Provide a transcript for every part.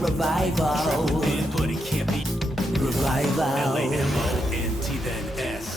Revival. In, but it can't be. Revival. L-A-M-O-N-T then S.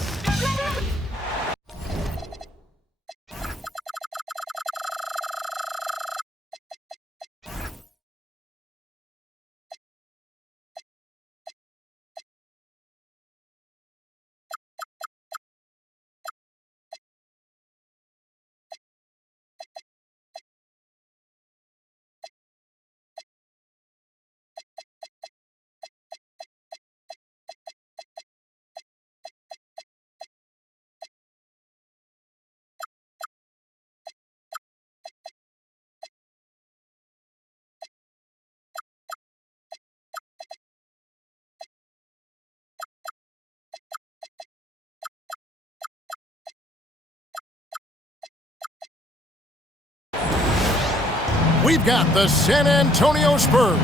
We've got the San Antonio Spurs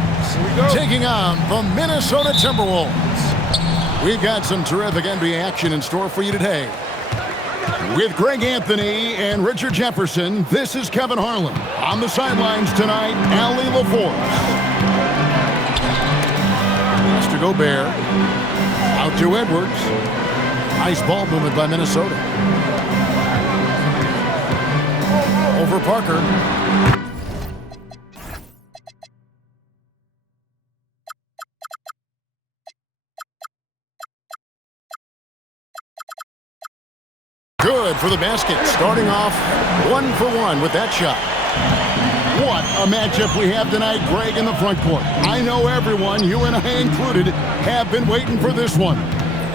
taking on the Minnesota Timberwolves. We've got some terrific NBA action in store for you today. With Greg Anthony and Richard Jefferson, this is Kevin Harlan. On the sidelines tonight, Allie LaForce. Pass to Gobert. Out to Edwards. Nice ball movement by Minnesota. Over Parker. Good for the basket, starting off 1 for 1 with that shot. What a matchup we have tonight, Greg, in the front court. I know everyone, you and I included, have been waiting for this one.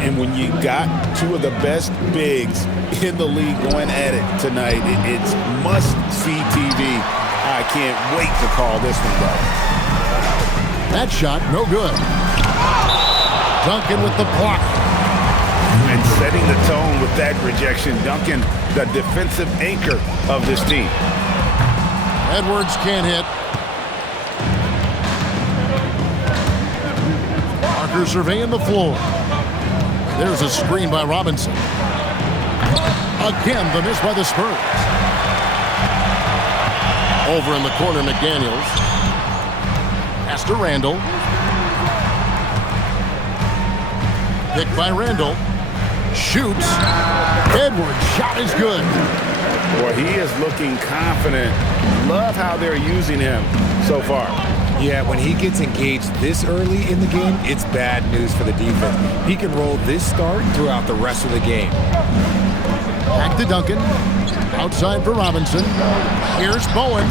And when you got two of the best bigs in the league going at it tonight, it's must-see TV. I can't wait to call this one, guys. That shot, no good. Duncan with the block. And setting the tone with that rejection, Duncan, the defensive anchor of this team. Edwards can't hit. Parker surveying the floor. There's a screen by Robinson. Again, the miss by the Spurs. Over in the corner, McDaniels. Pass to Randall. Picked by Randall. Shoots. Edwards' shot is good. Boy, he is looking confident. Love how they're using him so far. Yeah, when he gets engaged this early in the game, it's bad news for the defense. He can roll this start throughout the rest of the game. Back to Duncan. Outside for Robinson. Here's Bowen.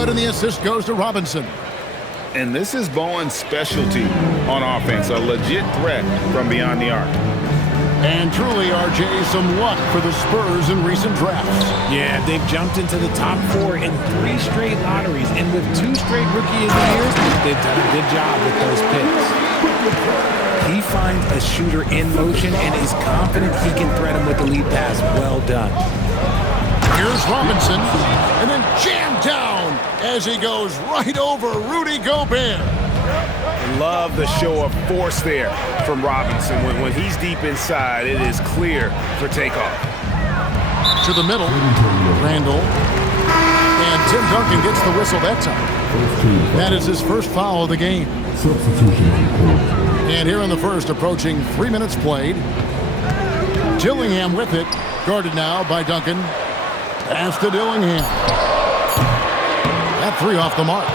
And the assist goes to Robinson. And this is Bowen's specialty on offense, a legit threat from beyond the arc. And truly, RJ, some luck for the Spurs in recent drafts. Yeah, they've jumped into the top 4 in 3 straight lotteries, and with 2 straight Rookie of the Years, they've done a good job with those picks. He finds a shooter in motion and is confident he can thread him with the lead pass. Well done. Here's Robinson, and then jammed down as he goes right over Rudy Gobert. Love the show of force there from Robinson. When he's deep inside, it is clear for takeoff. To the middle, Randall. And Tim Duncan gets the whistle that time. That is his first foul of the game. And here in the first, approaching 3 minutes played. Dillingham with it, guarded now by Duncan. Pass to Dillingham. That 3 off the mark.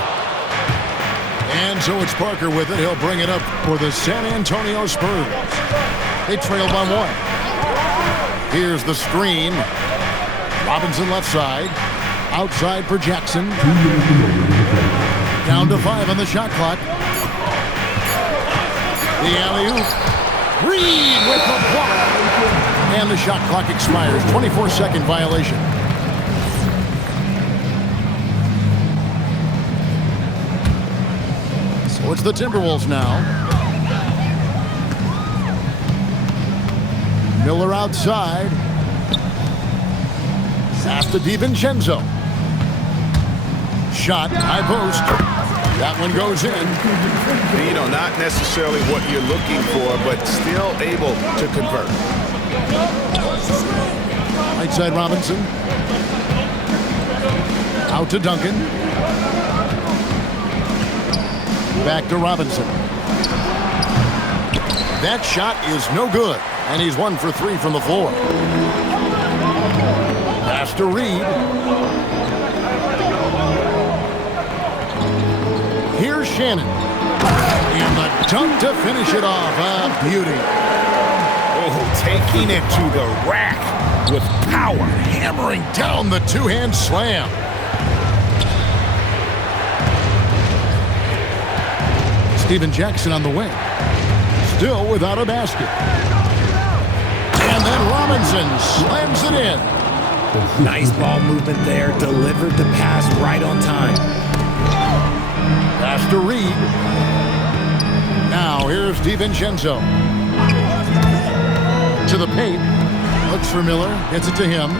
And so it's Parker with it. He'll bring it up for the San Antonio Spurs. They trail by 1. Here's the screen. Robinson left side. Outside for Jackson. Down to 5 on the shot clock. The alley-oop. Reed with the block. And the shot clock expires. 24-second violation. So it's the Timberwolves now. Miller outside. Pass to DiVincenzo. Shot, high post. That one goes in. You know, not necessarily what you're looking for, but still able to convert. Right side Robinson. Out to Duncan. Back to Robinson. That shot is no good, and he's 1 for 3 from the floor. Pass to Reed. Here's Shannon. And the dunk to finish it off. A beauty. Oh, taking it to the rack with power. Hammering down the two-hand slam. Steven Jackson on the wing. Still without a basket. And then Robinson slams it in. Nice ball movement there. Delivered the pass right on time. Pass to Reed. Now here's DiVincenzo. To the paint. Looks for Miller. Gets it to him.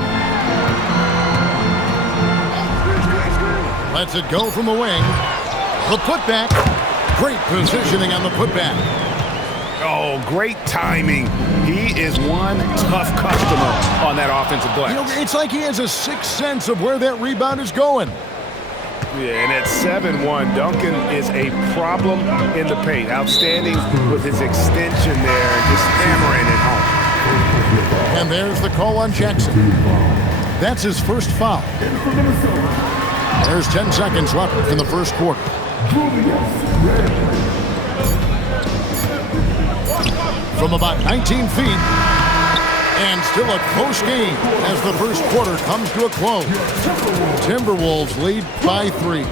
Lets it go from the wing. The putback. Great positioning on the putback. Oh, great timing. He is one tough customer on that offensive glass. You know, it's like he has a sixth sense of where that rebound is going. Yeah, and at 7-1, Duncan is a problem in the paint. Outstanding with his extension there, just hammering it home. And there's the call on Jackson. That's his first foul. There's 10 seconds left in the first quarter. From about 19 feet, and still a close game as the first quarter comes to a close. Timberwolves lead by 3,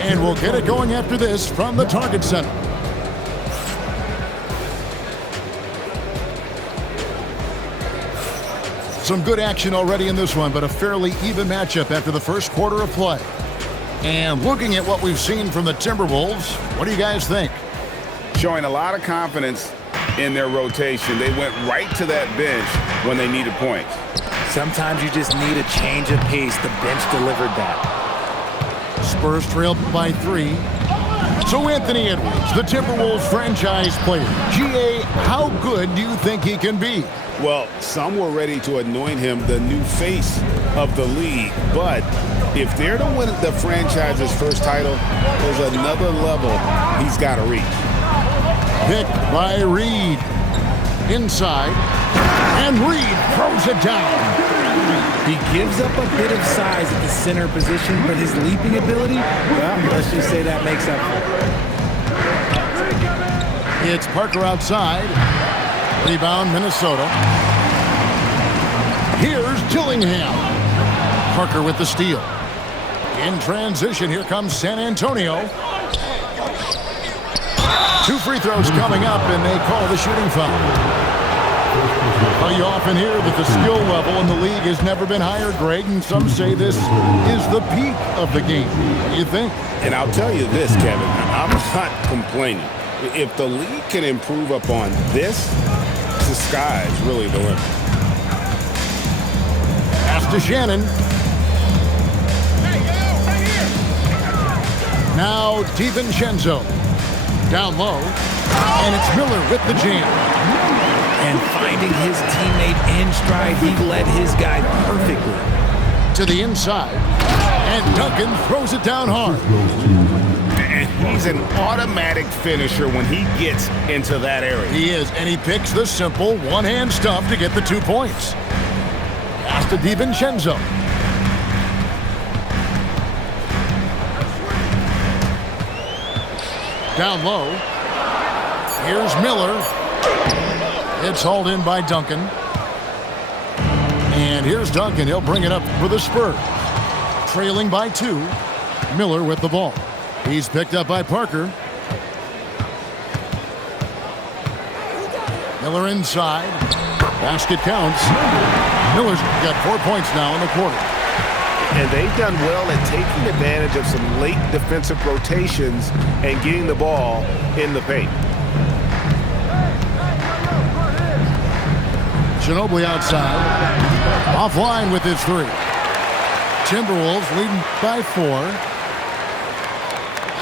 and we'll get it going after this from the Target Center. Some good action already in this one, but a fairly even matchup after the first quarter of play. And looking at what we've seen from the Timberwolves, what do you guys think? Showing a lot of confidence in their rotation. They went right to that bench when they needed points. Sometimes you just need a change of pace. The bench delivered that. Spurs trailed by 3. So Anthony Edwards, the Timberwolves franchise player. GA, how good do you think he can be? Well, some were ready to anoint him the new face of the league, but if they're to win the franchise's first title, there's another level he's got to reach. Picked by Reed. Inside. And Reed throws it down. He gives up a bit of size at the center position, but his leaping ability, well, let's just say that makes up for it. It's Parker outside. Rebound, Minnesota. Here's Dillingham. Parker with the steal. In transition, here comes San Antonio. 2 free throws coming up, and they call the shooting foul. Well, you often hear that the skill level in the league has never been higher, Greg, and some say this is the peak of the game. What do you think? And I'll tell you this, Kevin, I'm not complaining. If the league can improve upon this, the sky's really the limit. Pass to Shannon. Now DiVincenzo. Down low. And it's Miller with the jam. And finding his teammate in stride, he led his guy perfectly. To the inside. And Duncan throws it down hard. And he's an automatic finisher when he gets into that area. He is, and he picks the simple one-hand stuff to get the 2 points. Pass to DiVincenzo. Down low. Here's Miller. It's hauled in by Duncan. And here's Duncan. He'll bring it up for the Spurs. Trailing by 2. Miller with the ball. He's picked up by Parker. Miller inside. Basket counts. Miller's got 4 points now in the quarter. And they've done well at taking advantage of some late defensive rotations and getting the ball in the paint. Ginobili outside. Offline with his three. Timberwolves leading by 4.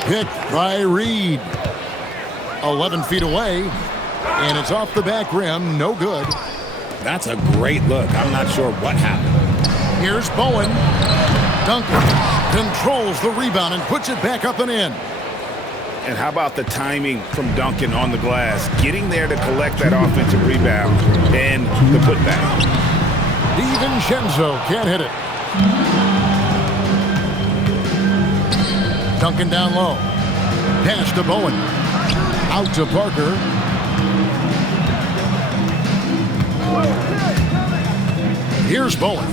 Picked by Reed. 11 feet away. And it's off the back rim. No good. That's a great look. I'm not sure what happened. Here's Bowen. Duncan controls the rebound and puts it back up and in. And how about the timing from Duncan on the glass? Getting there to collect that offensive rebound and the putback. DiVincenzo can't hit it. Duncan down low. Pass to Bowen. Out to Parker. Here's Bowen.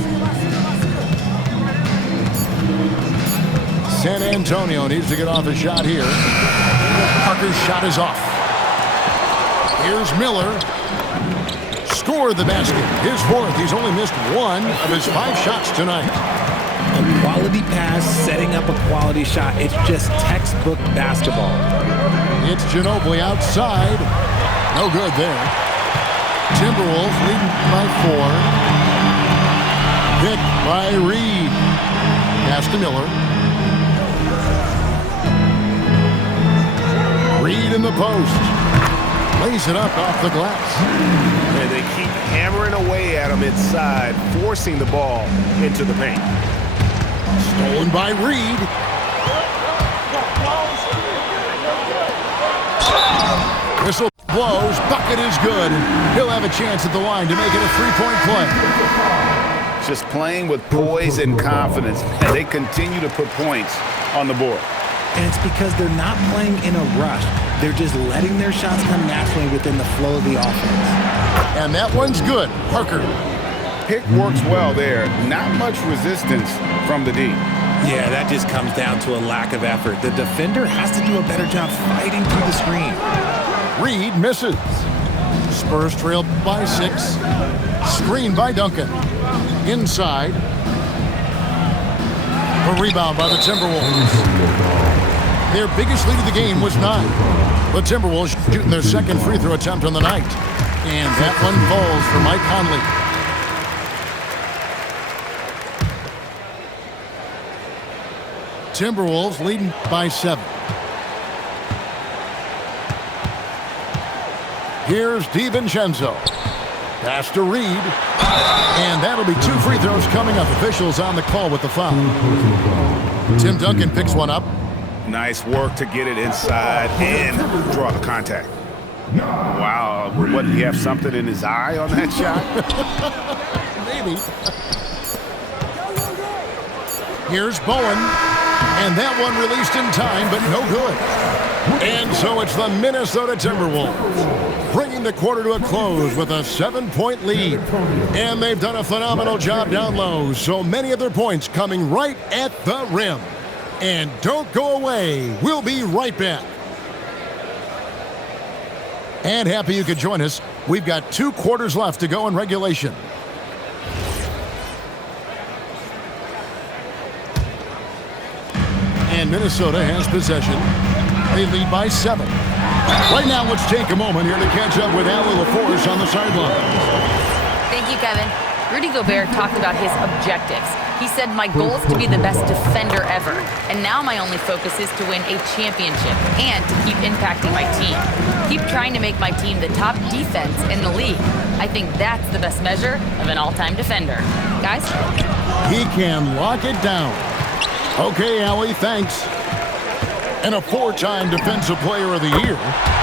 San Antonio needs to get off a shot here. Parker's shot is off. Here's Miller. Scored the basket. His 4th. He's only missed 1 of his 5 shots tonight. A quality pass, setting up a quality shot. It's just textbook basketball. It's Ginobili outside. No good there. Timberwolves leading by 4. Picked by Reed. Pass to Miller. Reed in the post. Lays it up off the glass. And they keep hammering away at him inside, forcing the ball into the paint. Stolen by Reed. Whistle blows. Bucket is good. He'll have a chance at the line to make it a 3-point play. Just playing with poise and confidence, and they continue to put points on the board. And it's because they're not playing in a rush. They're just letting their shots come naturally within the flow of the offense. And that one's good. Parker. Pick works well there. Not much resistance from the D. Yeah, that just comes down to a lack of effort. The defender has to do a better job fighting through the screen. Reed misses. Spurs trail by 6. Screen by Duncan. Inside. A rebound by the Timberwolves. Their biggest lead of the game was 9. The Timberwolves shooting their 2nd free throw attempt on the night. And that one falls for Mike Conley. Timberwolves leading by 7. Here's DiVincenzo. Pass to Reed. And that'll be 2 free throws coming up. Officials on the call with the foul. Tim Duncan picks one up. Nice work to get it inside and draw the contact. Wow, what, did he have something in his eye on that shot? Maybe. Here's Bowen. And that one released in time, but no good. And so it's the Minnesota Timberwolves bringing the quarter to a close with a 7-point lead. And they've done a phenomenal job down low, so many of their points coming right at the rim. And don't go away. We'll be right back. And happy you could join us. We've got 2 quarters left to go in regulation. And Minnesota has possession. They lead by 7. Right now, let's take a moment here to catch up with Allie LaForce on the sideline. Thank you, Kevin. Rudy Gobert talked about his objectives. He said, my goal is to be the best defender ever. And now my only focus is to win a championship and to keep impacting my team. Keep trying to make my team the top defense in the league. I think that's the best measure of an all-time defender. Guys? He can lock it down. Okay, Allie, thanks. And a 4-time Defensive Player of the Year,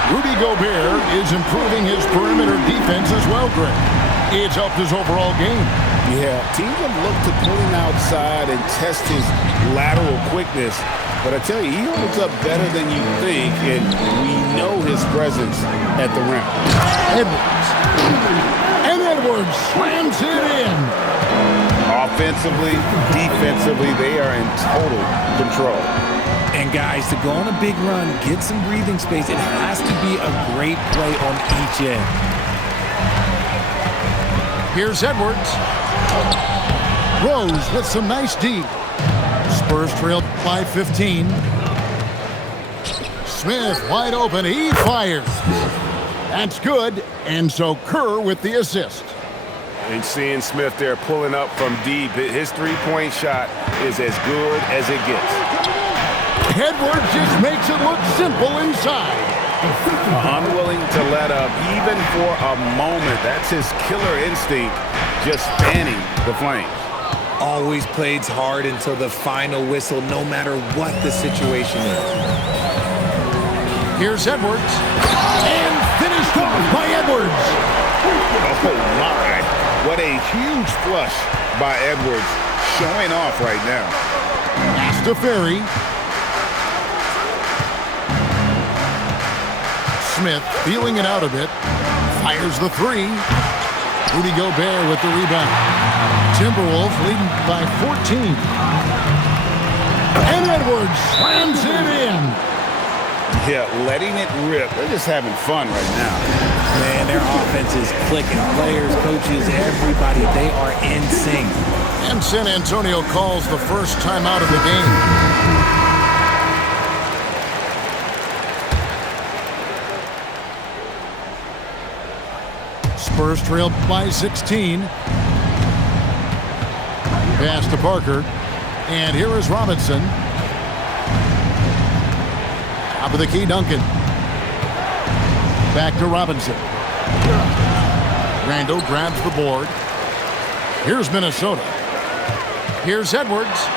Rudy Gobert is improving his perimeter defense as well, Greg. It's helped his overall game. Yeah, teams have looked to pull him outside and test his lateral quickness. But I tell you, he holds up better than you think, and we know his presence at the rim. Edwards. And Edwards slams it in. Offensively, defensively, they are in total control. And guys, to go on a big run, get some breathing space, it has to be a great play on each end. Here's Edwards. Rose with some nice D. Spurs trail by 15. Smith wide open. He fires. That's good. And so Kerr with the assist. And seeing Smith there pulling up from deep, his three-point shot is as good as it gets. Edwards just makes it look simple inside. Unwilling to let up even for a moment. That's his killer instinct, just fanning the flames. Always plays hard until the final whistle, no matter what the situation is. Here's Edwards. And finished off by Edwards. Oh, my. What a huge flush by Edwards, showing off right now. Pass to Ferry. Smith feeling it out a bit. Fires the three. Rudy Gobert with the rebound. Timberwolves leading by 14. And Edwards slams it in. Yeah, letting it rip. They're just having fun right now. Man, their offense is clicking. Players, coaches, everybody, they are in sync. And San Antonio calls the first timeout of the game. Spurs trail by 16. Pass to Parker. And here is Robinson. Top of the key, Duncan. Back to Robinson. Randall grabs the board. Here's Minnesota. Here's Edwards.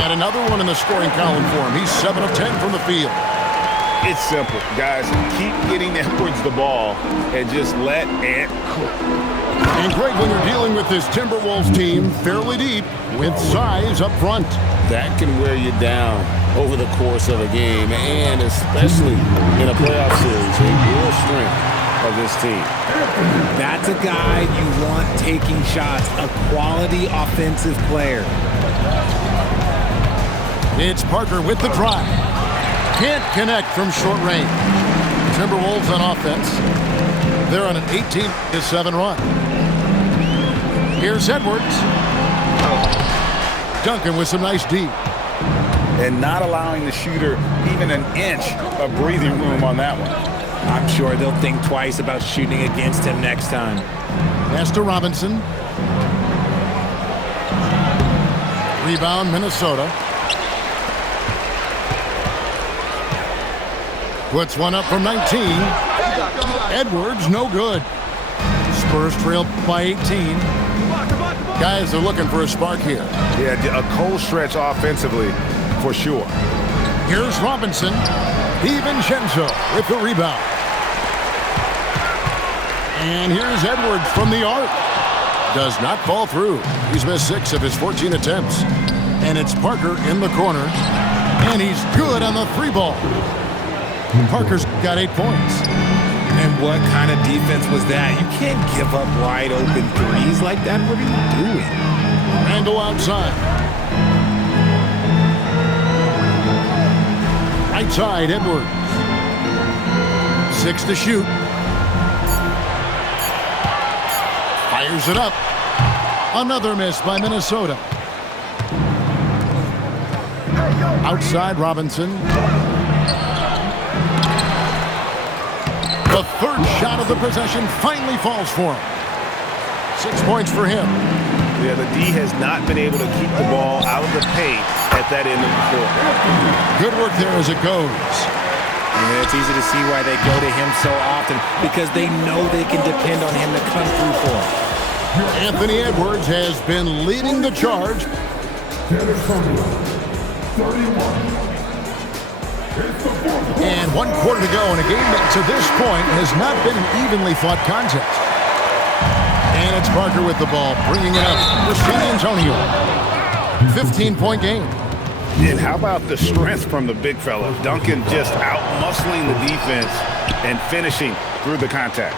And another one in the scoring column for him. He's 7 of 10 from the field. It's simple, guys. Keep getting Edwards the ball and just let it cook. And Greg, when you're dealing with this Timberwolves team fairly deep with size up front, that can wear you down over the course of a game, and especially in a playoff series, a real strength of this team. That's a guy you want taking shots, a quality offensive player. It's Parker with the drive. Can't connect from short range. Timberwolves on offense. They're on an 18-7 run. Here's Edwards. Duncan with some nice deep. And not allowing the shooter even an inch of breathing room on that one. I'm sure they'll think twice about shooting against him next time. Pass to Robinson. Rebound, Minnesota. Puts one up from 19. Edwards, no good. Spurs trail by 18. Guys are looking for a spark here. Yeah, a cold stretch offensively for sure. Here's Robinson. DiVincenzo with the rebound. And here's Edwards from the arc. Does not fall through. He's missed 6 of his 14 attempts. And it's Parker in the corner. And he's good on the 3-ball. Parker's got 8 points. And what kind of defense was that? You can't give up wide open threes like that. What are you doing? Randall outside. Right side, Edwards. 6 to shoot. Fires it up. Another miss by Minnesota. Outside, Robinson. The third shot of the possession finally falls for him. 6 points for him. Yeah, the D has not been able to keep the ball out of the paint at that end of the court. Good work there as it goes. Yeah, it's easy to see why they go to him so often, because they know they can depend on him to come through for them. Anthony Edwards has been leading the charge. And 1 quarter to go in a game that to this point has not been an evenly fought contest. And it's Parker with the ball, bringing it up for San Antonio. 15-point game. And how about the strength from the big fella? Duncan just out-muscling the defense and finishing through the contact.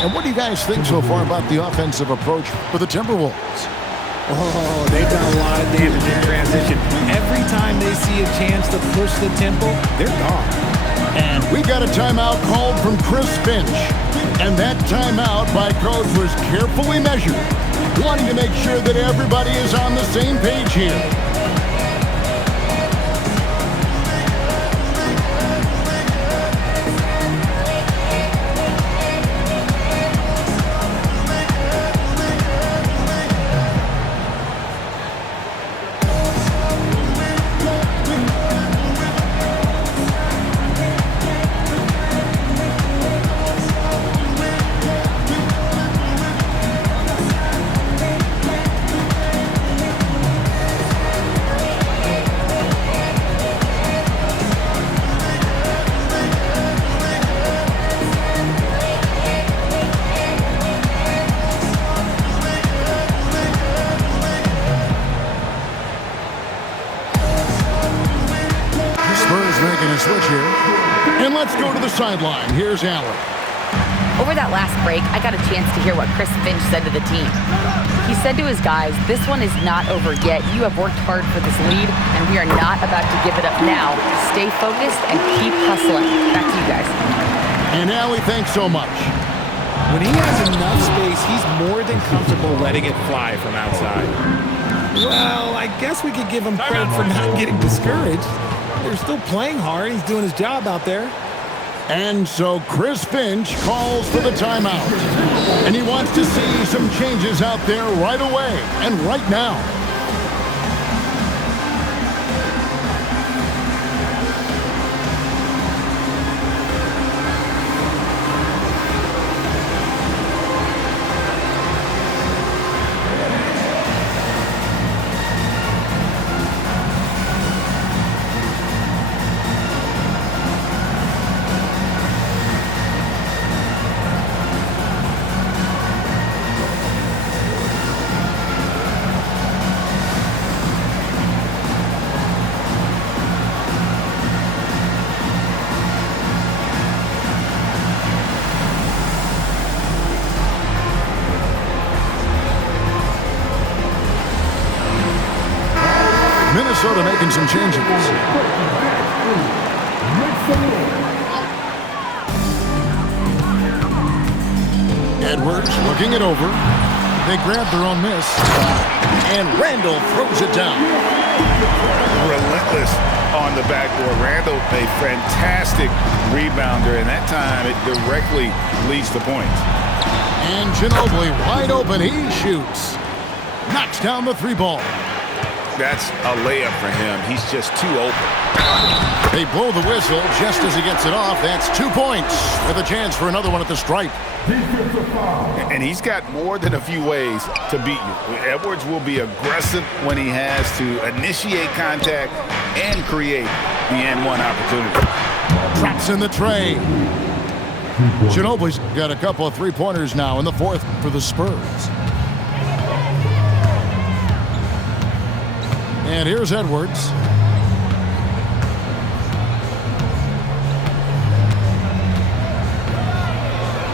And what do you guys think so far about the offensive approach for the Timberwolves? Oh, they've done a lot of damage in transition. Every time they see a chance to push the tempo, they're gone. And we got a timeout called from Chris Finch. And that timeout by coach was carefully measured, wanting to make sure that everybody is on the same page here. Let's go to the sideline. Here's Allen. Over that last break, I got a chance to hear what Chris Finch said to the team. He said to his guys, "This one is not over yet. You have worked hard for this lead, and we are not about to give it up now. Stay focused and keep hustling." Back to you guys. And Allie, thanks so much. When he has enough space, he's more than comfortable letting it fly from outside. Well, I guess we could give him credit for not getting discouraged. They're still playing hard. He's doing his job out there. And so Chris Finch calls for the timeout. And he wants to see some changes out there right away and right now. Minnesota making some changes. Edwards looking it over. They grab their own miss. And Randall throws it down. Relentless on the backboard. Randall, a fantastic rebounder, and that time it directly leads to points. And Ginobili wide open. He shoots. Knocks down the three ball. That's a layup for him. He's just too open. They blow the whistle just as he gets it off. That's 2 points with a chance for another one at the stripe. And he's got more than a few ways to beat you. Edwards will be aggressive when he has to initiate contact and create the N1 opportunity. Drops in the tray. Ginobili's got a couple of three-pointers now in the fourth for the Spurs. And here's Edwards.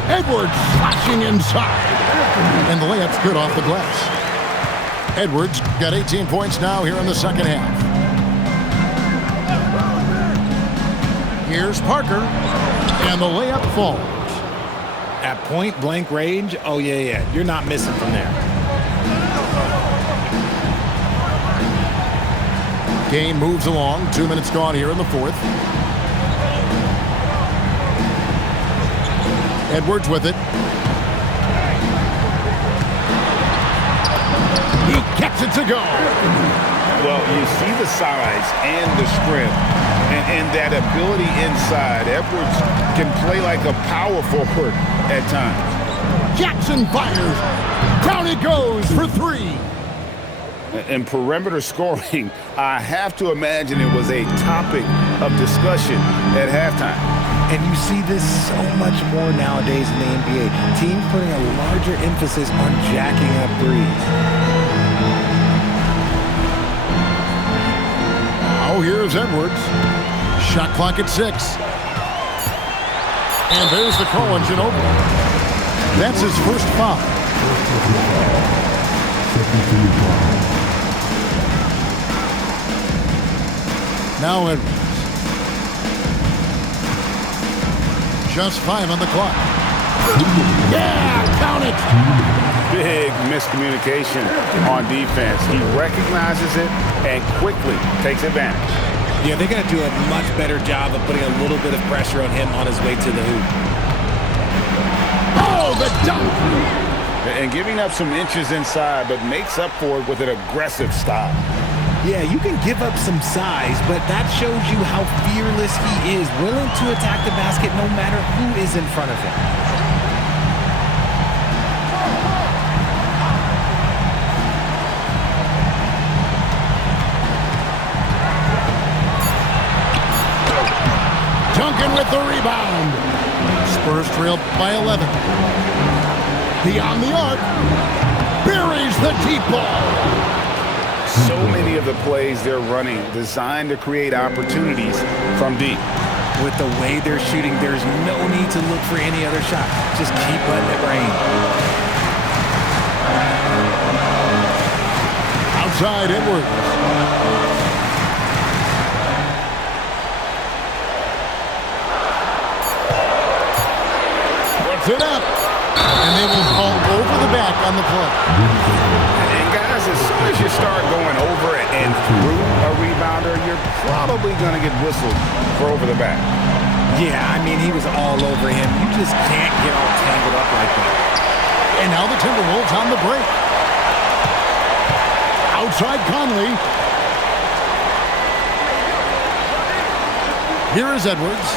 Edwards flashing inside. And the layup's good off the glass. Edwards got 18 points now here in the second half. Here's Parker. And the layup falls. At point-blank range, oh, yeah. You're not missing from there. Game moves along. 2 minutes gone here in the fourth. Edwards with it. He gets it to go. Well, you see the size and the strength and that ability inside. Edwards can play like a power forward at times. Jackson fires. Down it goes for three. And perimeter scoring, I have to imagine it was a topic of discussion at halftime. And you see this so much more nowadays in the NBA. Teams putting a larger emphasis on jacking up threes. Now here's Edwards. Shot clock at 6. And there's the call on Ginobili. That's his first foul. Now Edwards. Just 5 on the clock. Yeah, count it. Big miscommunication on defense. He recognizes it and quickly takes advantage. Yeah, they got to do a much better job of putting a little bit of pressure on him on his way to the hoop. Oh, the dunk. And giving up some inches inside, but makes up for it with an aggressive stop. Yeah, you can give up some size, but that shows you how fearless he is, willing to attack the basket no matter who is in front of him. Duncan with the rebound. Spurs trailed by 11. Beyond the arc. Buries the deep ball. So many of the plays they're running designed to create opportunities from deep. With the way they're shooting, there's no need to look for any other shot. Just keep letting it rain. Outside Edwards. Puts it up. And they will fall over the back on the play. And guys, as soon as you start going over it and through a rebounder, you're probably going to get whistled for over the back. Yeah, I mean, he was all over him. You just can't get all tangled up like that. And now the Timberwolves on the break. Outside Conley. Here is Edwards.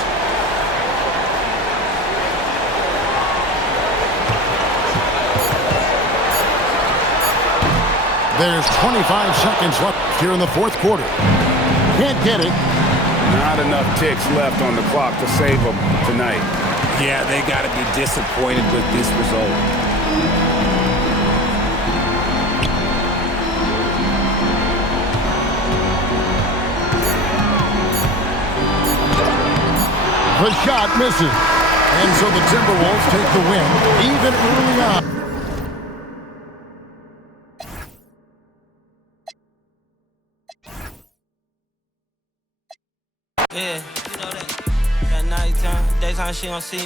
There's 25 seconds left here in the fourth quarter. Can't get it. Not enough ticks left on the clock to save them tonight. Yeah, they got to be disappointed with this result. The shot misses. And so the Timberwolves take the win, even early on. Yeah, you know that nighttime, daytime she don't see